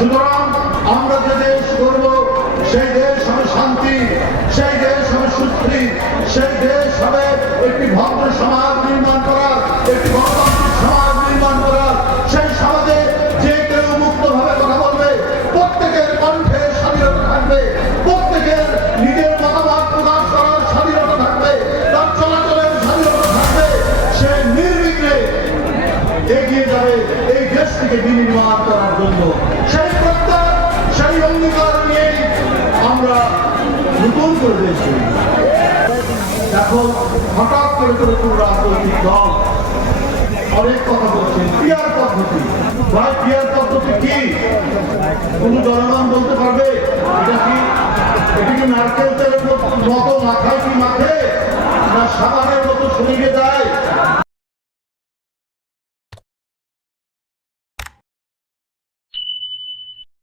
সুতরাং আমরা যে দেশ করব সেই দেশ হবে শান্তি, সেই দেশ হবে সুস্থির, সেই দেশ হবে একটি ভদ্র সমাজ নির্মাণ করার, একটি গণতান্ত্রিক সমাজ নির্মাণ করার। সেই সমাজে যে কেউ মুক্তভাবে কথা বলবে, প্রত্যেকের কণ্ঠে স্বাধীনতা থাকবে, প্রত্যেকের নিজের মতামত প্রকাশ করার স্বাধীনতা থাকবে, তার চলাচলের স্বাধীনতা থাকবে। সে নির্বিঘ্নে এগিয়ে যাবে এই দেশটিকে বিনির্মাণ করার জন্য। সেই প্রত্যয়, সেই অঙ্গীকার নিয়েই আমরা নতুন করে দেশ তৈরি। এখন হঠাৎ করে কোন রাজনৈতিক দল অনেক কথা বলছেন পিয়ার পদ্ধতি। ভাই, পিয়ার পদ্ধতি কি? কোন জনগণ বলতে পারবে?